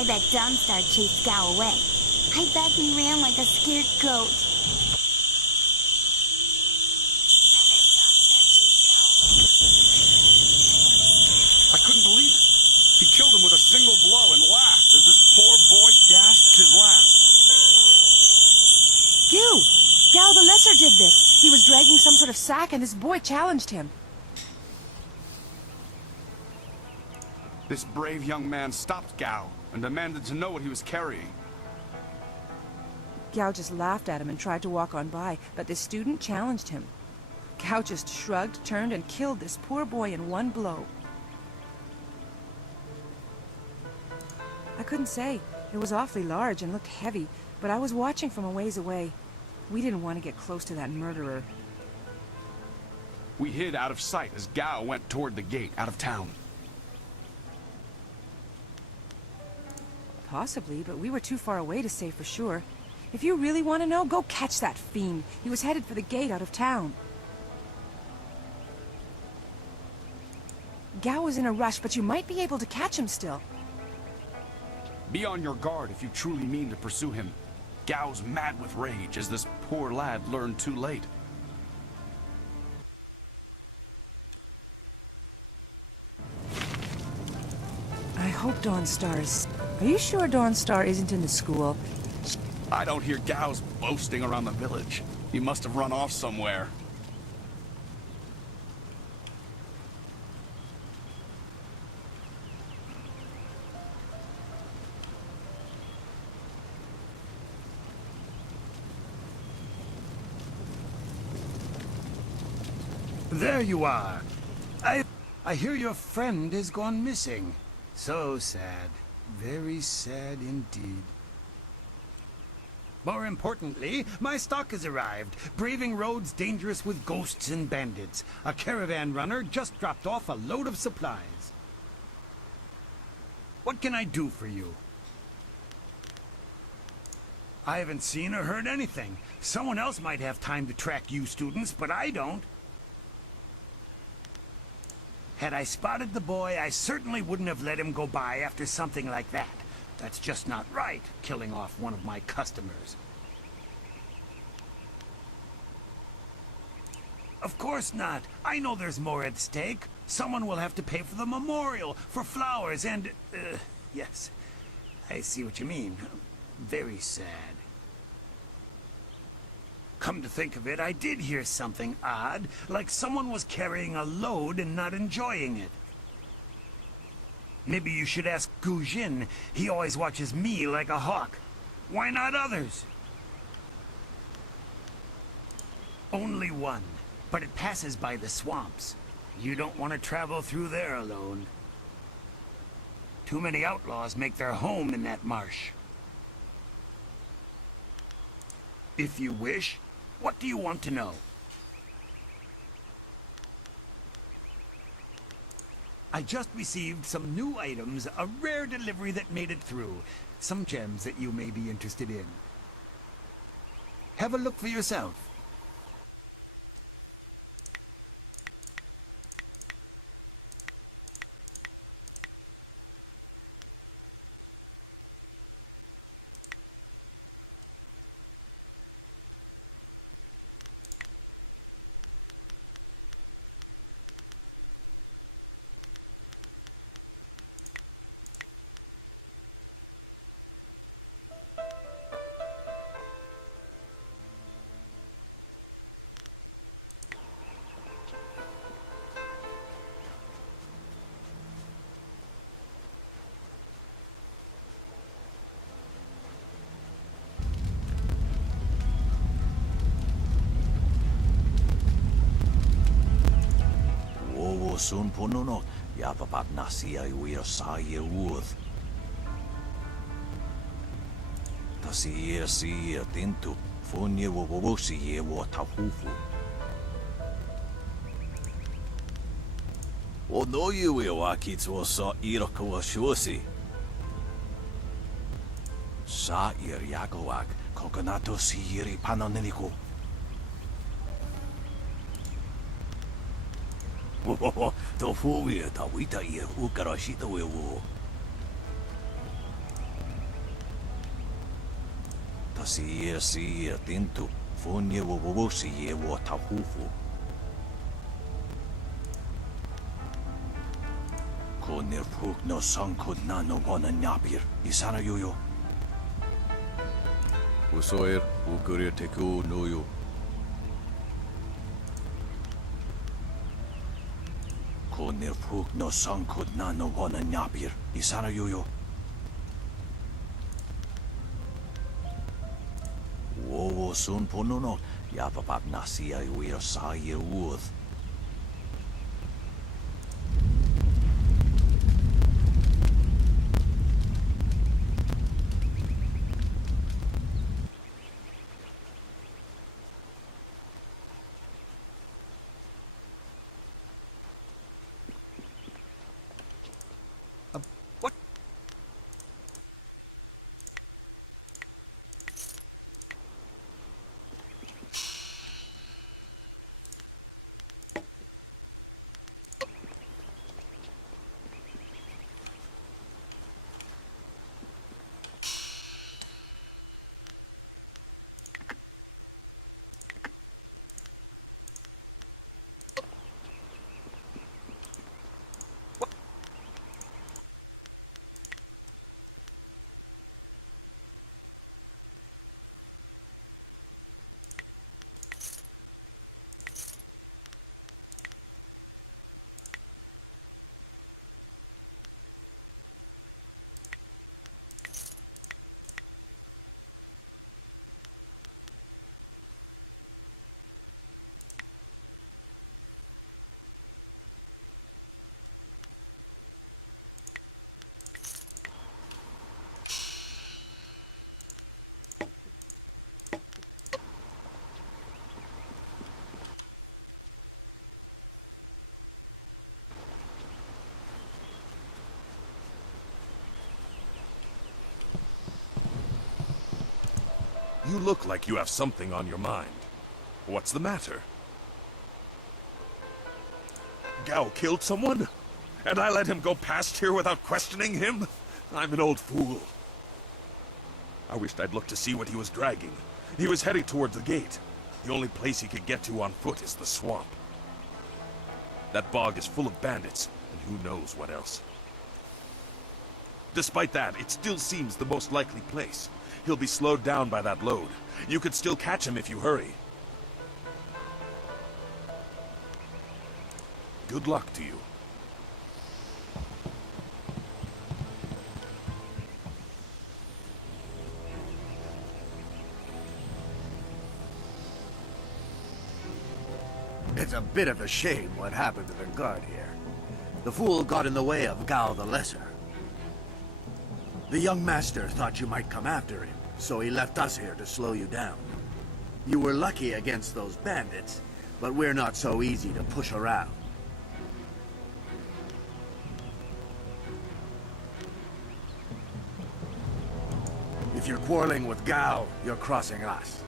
I bet Dawnstar chased Gao away. I bet he ran like a scared goat. I couldn't believe it. He killed him with a single blow and laughed as this poor boy gasped his last. You! Gao the Lesser did this. He was dragging some sort of sack and this boy challenged him. This brave young man stopped Gao and demanded to know what he was carrying. Gao just laughed at him and tried to walk on by, but the student challenged him. Gao just shrugged, turned, and killed this poor boy in one blow. I couldn't say. It was awfully large and looked heavy, but I was watching from a ways away. We didn't want to get close to that murderer. We hid out of sight as Gao went toward the gate out of town. Possibly, but we were too far away to say for sure. If you really want to know, go catch that fiend. He was headed for the gate out of town. Gao was in a rush, but you might be able to catch him still. Be on your guard if you truly mean to pursue him. Gao's mad with rage as this poor lad learned too late. I hope Dawnstar is... Are you sure Dawnstar isn't in the school? I don't hear Gao's boasting around the village. He must have run off somewhere. There you are. I hear your friend has gone missing. So sad. Very sad indeed. More importantly, my stock has arrived. Braving roads dangerous with ghosts and bandits. A caravan runner just dropped off a load of supplies. What can I do for you? I haven't seen or heard anything. Someone else might have time to track you students, but I don't. Had I spotted the boy, I certainly wouldn't have let him go by after something like that. That's just not right, killing off one of my customers. Of course not. I know there's more at stake. Someone will have to pay for the memorial, for flowers, and... yes, I see what you mean. Very sad. Come to think of it, I did hear something odd, like someone was carrying a load and not enjoying it. Maybe you should ask Gu Jin. He always watches me like a hawk. Why not others? Only one, but it passes by the swamps. You don't want to travel through there alone. Too many outlaws make their home in that marsh. If you wish, what do you want to know? I just received some new items, a rare delivery that made it through. Some gems that you may be interested in. Have a look for yourself. Sun pununo, ja papat nasia uio saie uoth. Tasia sia tintu, funye wowosi ye wo tahufu. O no you wakits wo sa iroko wa shusi. Sa ir yakowak, kokonato siri panoneniku. To fuwie ta wita ir ukarashita wewo. Pasir tintu. Funye wowosi ye watahufu. Konir puk no sankud na no wana nyapir. Isana yoyo. Usoir, ukurir teku noyo. Konir puk no sankud na no wana nyapir. Isana yoyo. Wowo sun ponono. Yapapap nasi ay uir sa ye uoth. What? You look like you have something on your mind. What's the matter? Gao killed someone? And I let him go past here without questioning him? I'm an old fool. I wished I'd looked to see what he was dragging. He was heading towards the gate. The only place he could get to on foot is the swamp. That bog is full of bandits, and who knows what else. Despite that, it still seems the most likely place. He'll be slowed down by that load. You could still catch him if you hurry. Good luck to you. It's a bit of a shame what happened to the guard here. The fool got in the way of Gao the Lesser. The young master thought you might come after him, so he left us here to slow you down. You were lucky against those bandits, but we're not so easy to push around. If you're quarreling with Gao, you're crossing us.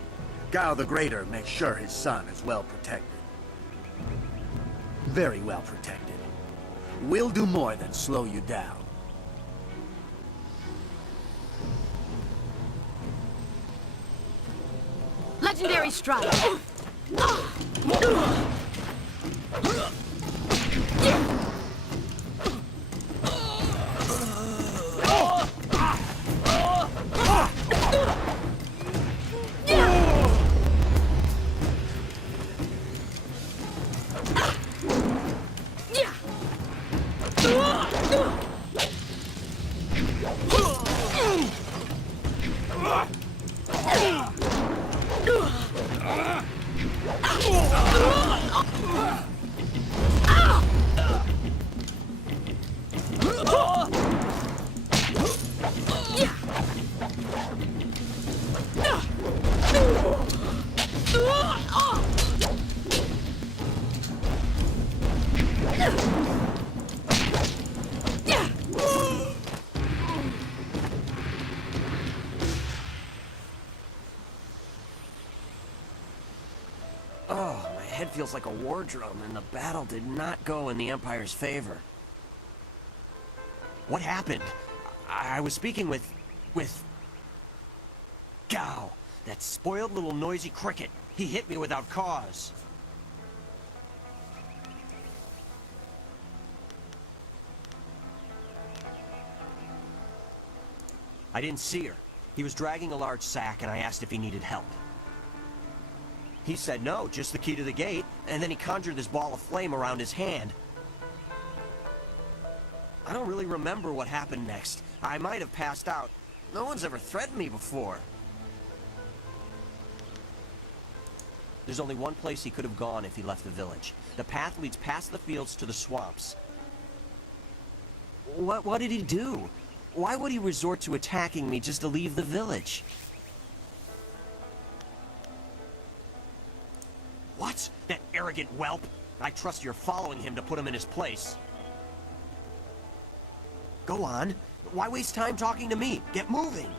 Gao the Greater makes sure his son is well protected. Very well protected. We'll do more than slow you down. Legendary strike. Oh, my head feels like a war drum, and the battle did not go in the Empire's favor. What happened? I was speaking with Gao. That spoiled little noisy cricket. He hit me without cause. I didn't see her. He was dragging a large sack, and I asked if he needed help. He said no, just the key to the gate, and then he conjured this ball of flame around his hand. I don't really remember what happened next. I might have passed out. No one's ever threatened me before. There's only one place he could have gone if he left the village. The path leads past the fields to the swamps. What did he do? Why would he resort to attacking me just to leave the village? What? That arrogant whelp? I trust you're following him to put him in his place. Go on. Why waste time talking to me? Get moving!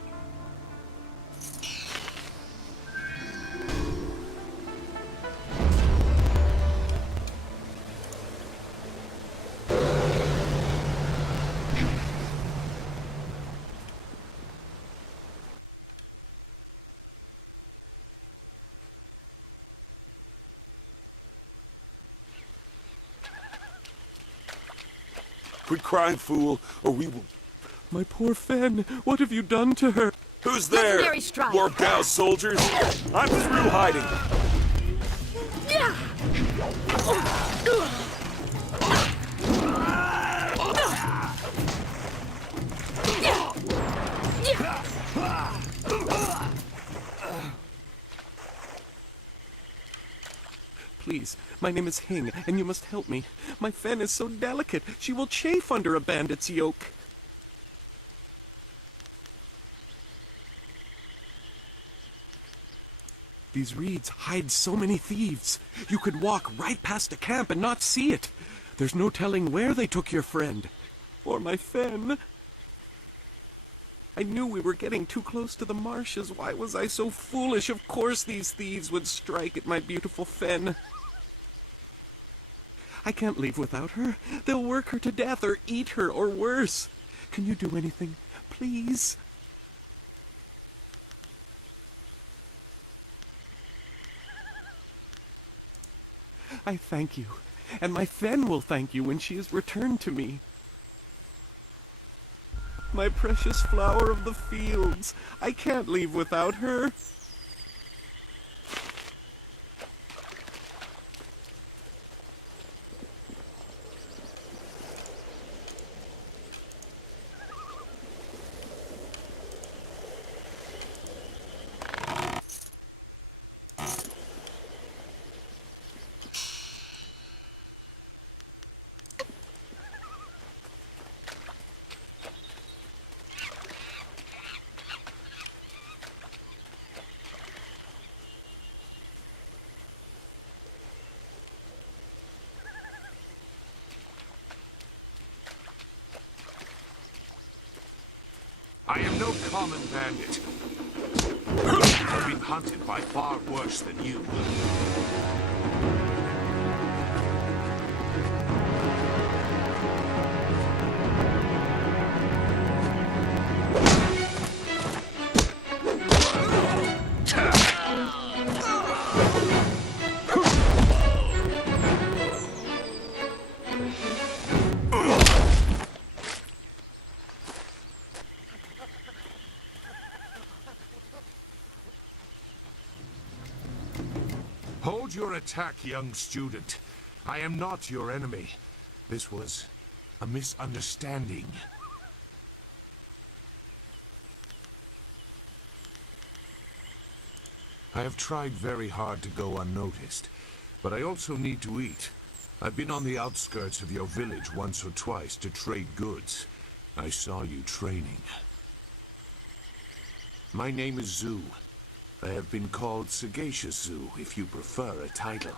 Quit crying, fool, or we will... My poor Fen, what have you done to her? Who's there? Legendary strike. More Gao soldiers? I'm through hiding. Please, my name is Hing, and you must help me. My Fen is so delicate, she will chafe under a bandit's yoke. These reeds hide so many thieves. You could walk right past a camp and not see it. There's no telling where they took your friend. Or my Fen. I knew we were getting too close to the marshes. Why was I so foolish? Of course these thieves would strike at my beautiful Fen. I can't leave without her. They'll work her to death or eat her or worse. Can you do anything? Please? I thank you, and my Fen will thank you when she is returned to me. My precious flower of the fields, I can't leave without her. I am no common bandit. I've been hunted by far worse than you. Hold your attack, young student. I am not your enemy. This was a misunderstanding. I have tried very hard to go unnoticed, but I also need to eat. I've been on the outskirts of your village once or twice to trade goods. I saw you training. My name is Zhu. I have been called Sagacious Zhu, if you prefer a title.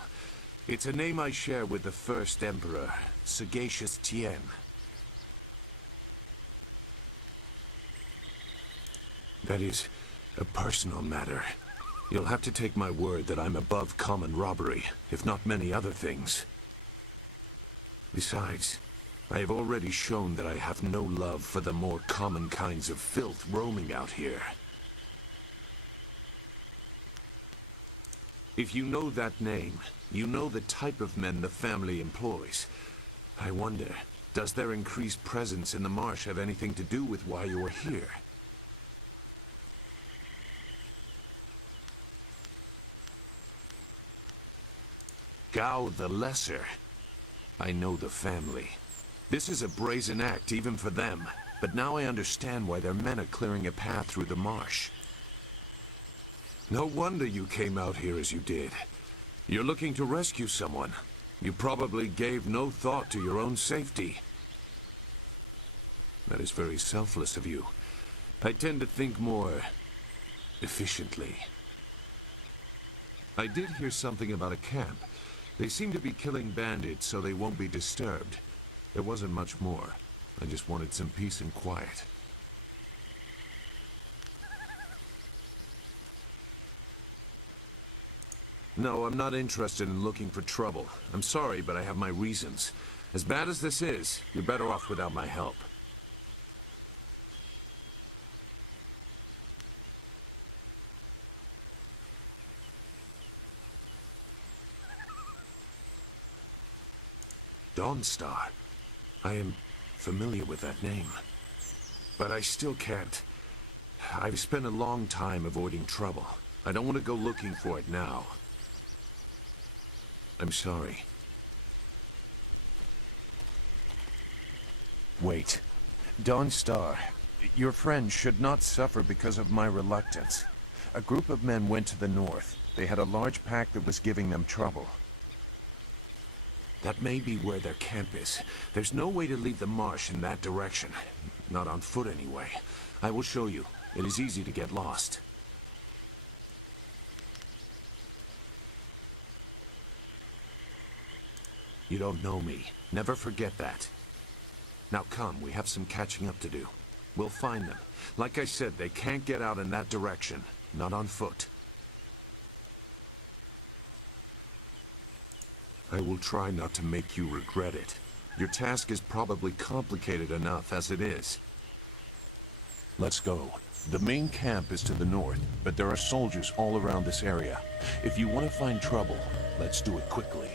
It's a name I share with the first emperor, Sagacious Tien. That is a personal matter. You'll have to take my word that I'm above common robbery, if not many other things. Besides, I have already shown that I have no love for the more common kinds of filth roaming out here. If you know that name, you know the type of men the family employs. I wonder, does their increased presence in the marsh have anything to do with why you are here? Gao the Lesser. I know the family. This is a brazen act even for them, but now I understand why their men are clearing a path through the marsh. No wonder you came out here as you did. You're looking to rescue someone. You probably gave no thought to your own safety. That is very selfless of you. I tend to think more efficiently. I did hear something about a camp. They seem to be killing bandits so they won't be disturbed. There wasn't much more. I just wanted some peace and quiet. No, I'm not interested in looking for trouble. I'm sorry, but I have my reasons. As bad as this is, you're better off without my help. Dawnstar. I am familiar with that name. But I still can't. I've spent a long time avoiding trouble. I don't want to go looking for it now. I'm sorry. Wait. Dawnstar, your friend should not suffer because of my reluctance. A group of men went to the north. They had a large pack that was giving them trouble. That may be where their camp is. There's no way to leave the marsh in that direction. Not on foot, anyway. I will show you. It is easy to get lost. You don't know me. Never forget that. Now come, we have some catching up to do. We'll find them. Like I said, they can't get out in that direction. Not on foot. I will try not to make you regret it. Your task is probably complicated enough as it is. Let's go. The main camp is to the north, but there are soldiers all around this area. If you want to find trouble, let's do it quickly.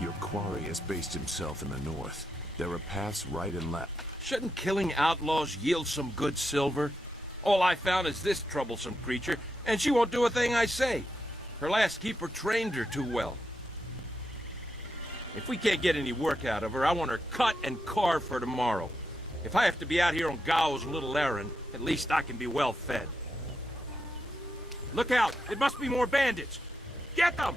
Your quarry has based himself in the north. There are paths right and left. Shouldn't killing outlaws yield some good silver? All I found is this troublesome creature, and she won't do a thing I say. Her last keeper trained her too well. If we can't get any work out of her, I want her cut and carved for tomorrow. If I have to be out here on Gao's little errand, at least I can be well fed. Look out! It must be more bandits! Get them!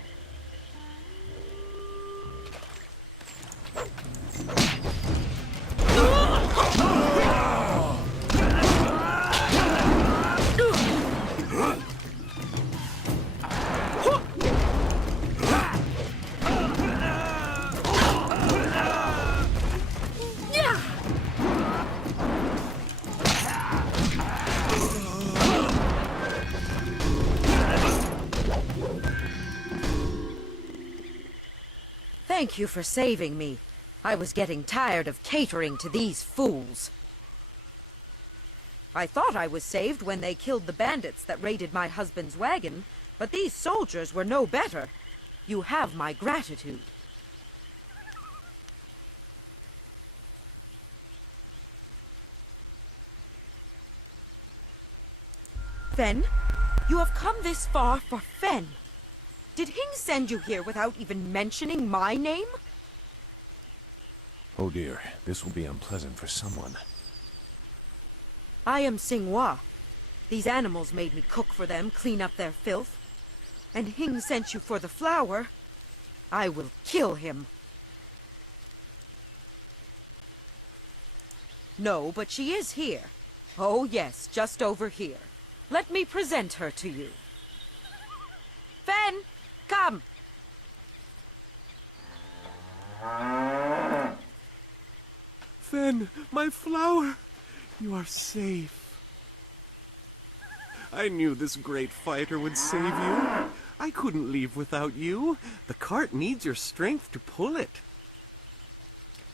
Thank you for saving me. I was getting tired of catering to these fools. I thought I was saved when they killed the bandits that raided my husband's wagon, but these soldiers were no better. You have my gratitude. Fen? You have come this far for Fen. Did Hing send you here without even mentioning my name? Oh dear, this will be unpleasant for someone. I am Xinghua. These animals made me cook for them, clean up their filth. And Hing sent you for the flower. I will kill him. No, but she is here. Oh yes, just over here. Let me present her to you. Fen, come! Fen, my flower! You are safe. I knew this great fighter would save you. I couldn't leave without you. The cart needs your strength to pull it.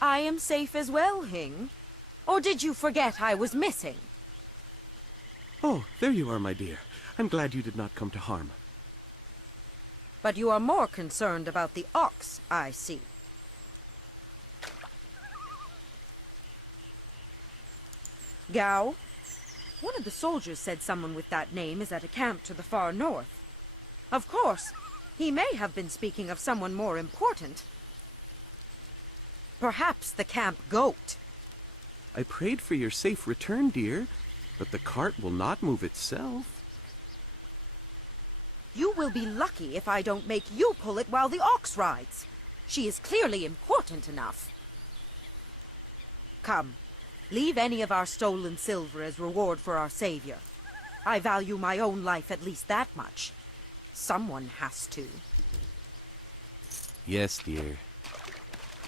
I am safe as well, Hing. Or did you forget I was missing? Oh, there you are, my dear. I'm glad you did not come to harm. But you are more concerned about the ox, I see. Gao? One of the soldiers said someone with that name is at a camp to the far north. Of course, he may have been speaking of someone more important. Perhaps the camp goat. I prayed for your safe return, dear, but the cart will not move itself. You will be lucky if I don't make you pull it while the ox rides. She is clearly important enough. Come, leave any of our stolen silver as reward for our savior. I value my own life at least that much. Someone has to. Yes, dear.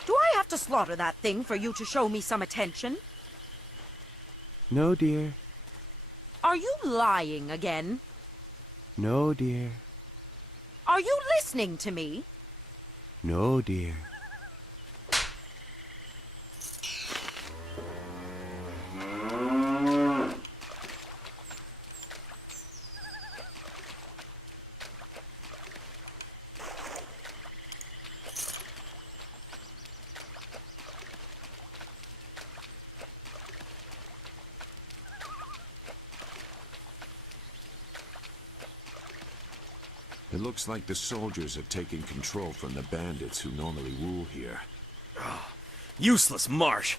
Do I have to slaughter that thing for you to show me some attention? No, dear. Are you lying again? No, dear. Are you listening to me? No, dear. It looks like the soldiers have taken control from the bandits who normally rule here. Useless marsh!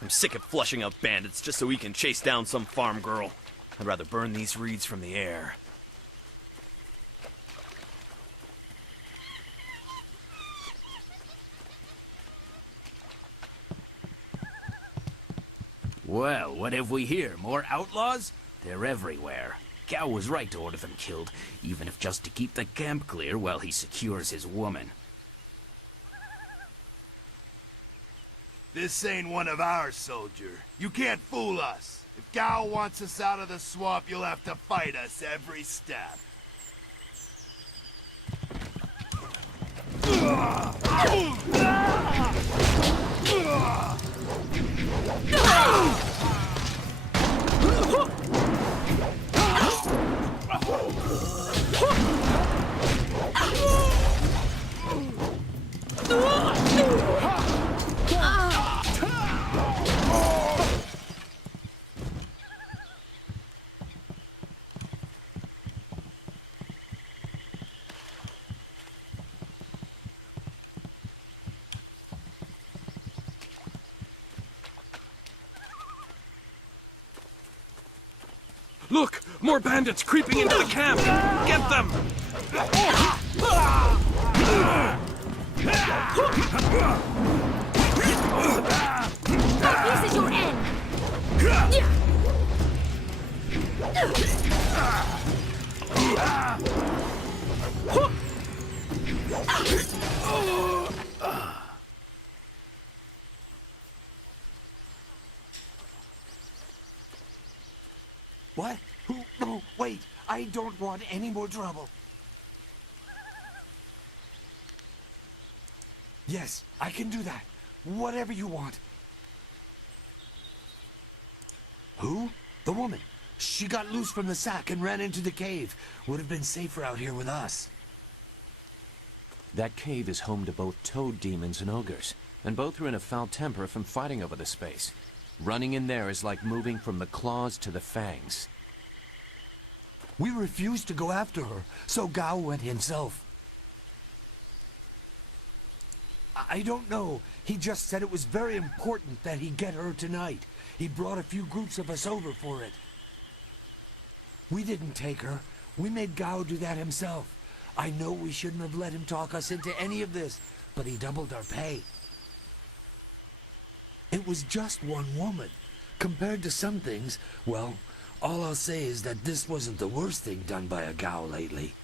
I'm sick of flushing out bandits just so we can chase down some farm girl. I'd rather burn these reeds from the air. Well, what have we here? More outlaws? They're everywhere. Gao was right to order them killed, even if just to keep the camp clear while he secures his woman. This ain't one of our soldier. You can't fool us. If Gao wants us out of the swamp, you'll have to fight us every step. Look! More bandits creeping into the camp! Get them! This is your end! What? Who? No, wait. I don't want any more trouble. Yes, I can do that. Whatever you want. Who? The woman. She got loose from the sack and ran into the cave. Would have been safer out here with us. That cave is home to both toad demons and ogres, and both are in a foul temper from fighting over the space. Running in there is like moving from the claws to the fangs. We refused to go after her, so Gao went himself. I don't know. He just said it was very important that he get her tonight. He brought a few groups of us over for it. We didn't take her. We made Gao do that himself. I know we shouldn't have let him talk us into any of this, but he doubled our pay. It was just one woman. Compared to some things, well, all I'll say is that this wasn't the worst thing done by a Gao lately.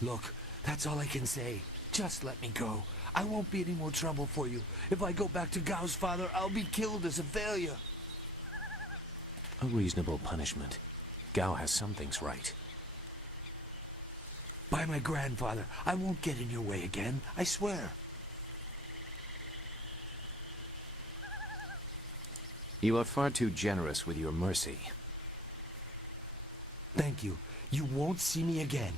Look, that's all I can say. Just let me go. I won't be any more trouble for you. If I go back to Gao's father, I'll be killed as a failure. A reasonable punishment. Gao has some things right. By my grandfather, I won't get in your way again, I swear. You are far too generous with your mercy. Thank you. You won't see me again.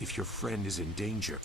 If your friend is in danger,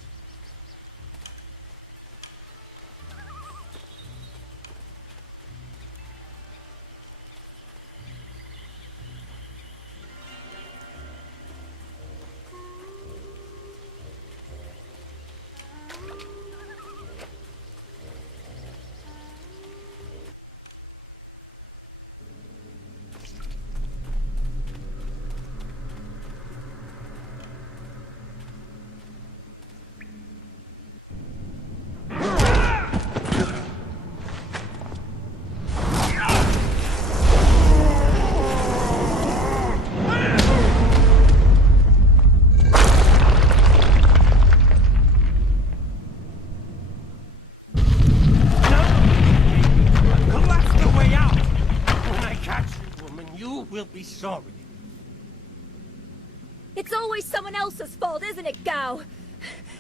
will be sorry. It's always someone else's fault, isn't it, Gao?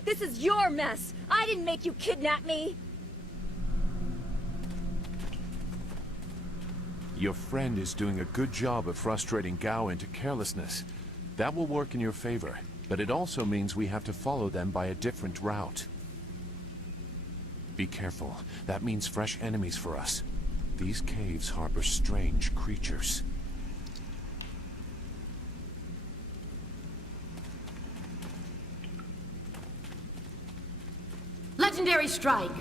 This is your mess. I didn't make you kidnap me. your friend is doing a good job of frustrating Gao into carelessness. That will work in your favor, but it also means we have to follow them by a different route. Be careful. That means fresh enemies for us. These caves harbor strange creatures. Legendary strike.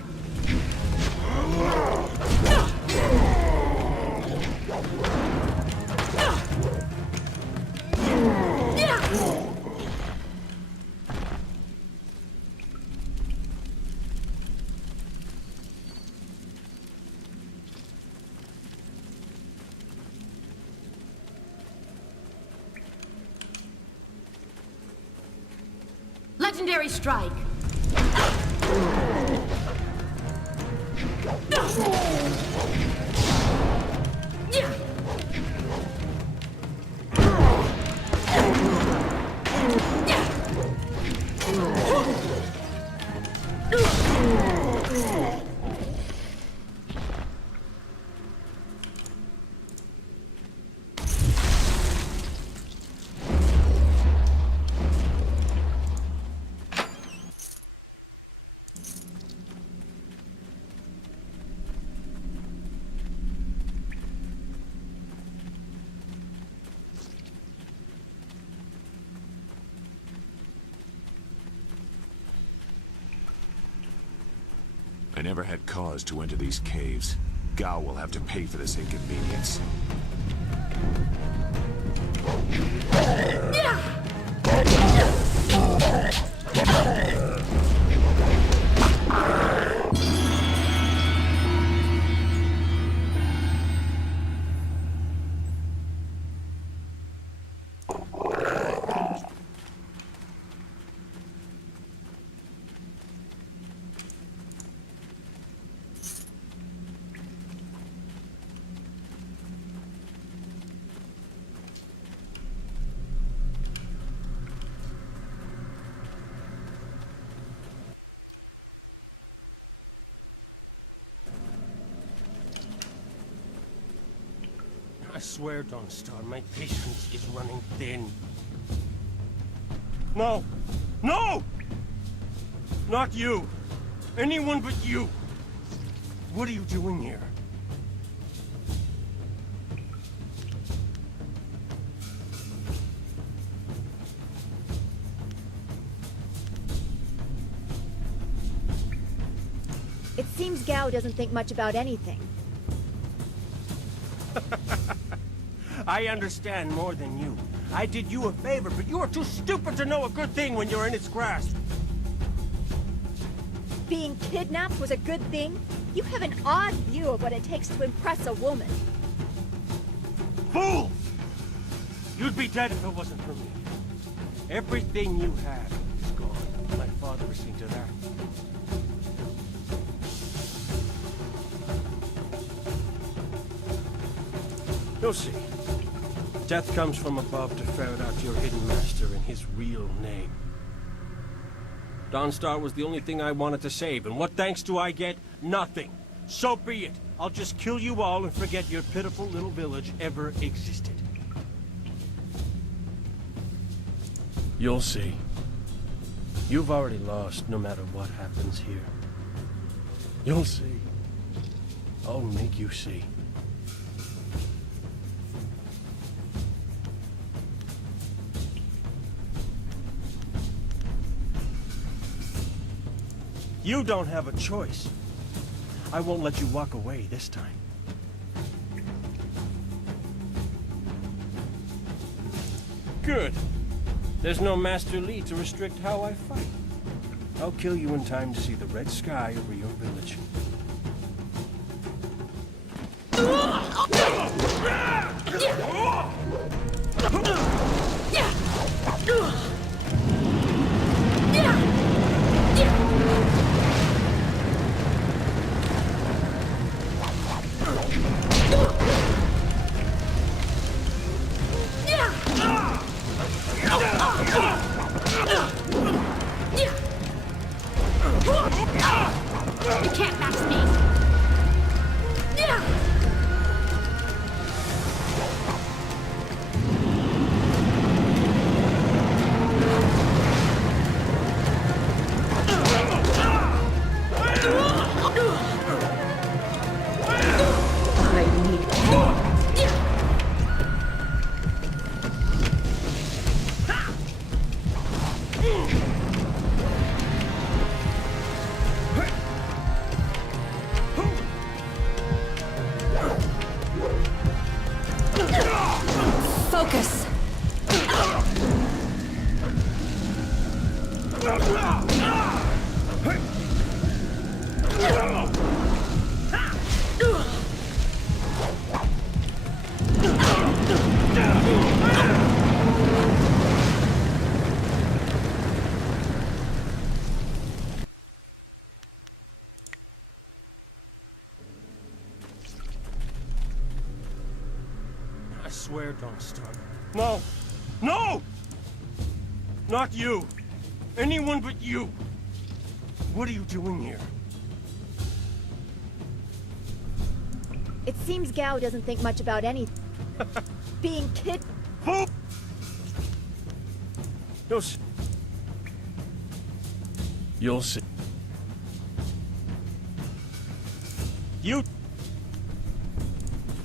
Legendary strike. I never had cause to enter these caves. Gao will have to pay for this inconvenience. I swear, Dawnstar, my patience is running thin. No! No! Not you! Anyone but you! What are you doing here? seems Gao doesn't think much about anything. I understand more than you. I did you a favor, but you are too stupid to know a good thing when you're in its grasp. Being kidnapped was a good thing? You have an odd view of what it takes to impress a woman. Fool! You'd be dead if it wasn't for me. Everything you have is gone. My father has seen to that. You'll see. Death comes from above to ferret out your hidden master and his real name. Dawnstar was the only thing I wanted to save, and what thanks do I get? Nothing. So be it. I'll just kill you all and forget your pitiful little village ever existed. You'll see. You've already lost no matter what happens here. You'll see. I'll make you see. You don't have a choice. I won't let you walk away this time. Good. There's no Master Li to restrict how I fight. I'll kill you in time to see the red sky over your village. You can't match me! Focus! I swear, Dawnstar. No! No! Not you! Anyone but you! What are you doing here? It seems Gao doesn't think much about anything. Being kid... You'll see. You'll see. You...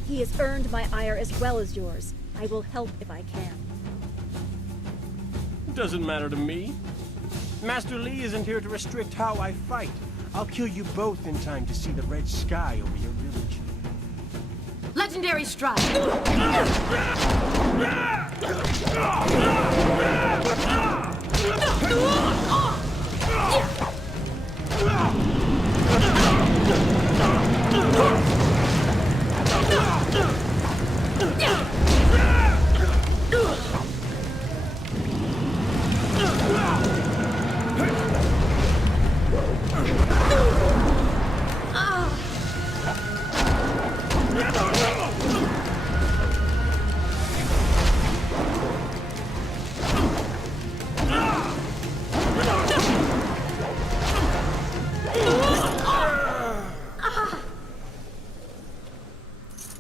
He has earned my ire as well as yours. I will help if I can. Doesn't matter to me. Master Li isn't here to restrict how I fight. I'll kill you both in time to see the red sky over your village. Legendary strike!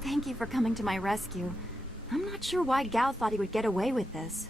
Thank you for coming to my rescue. I'm not sure why Gao thought he would get away with this.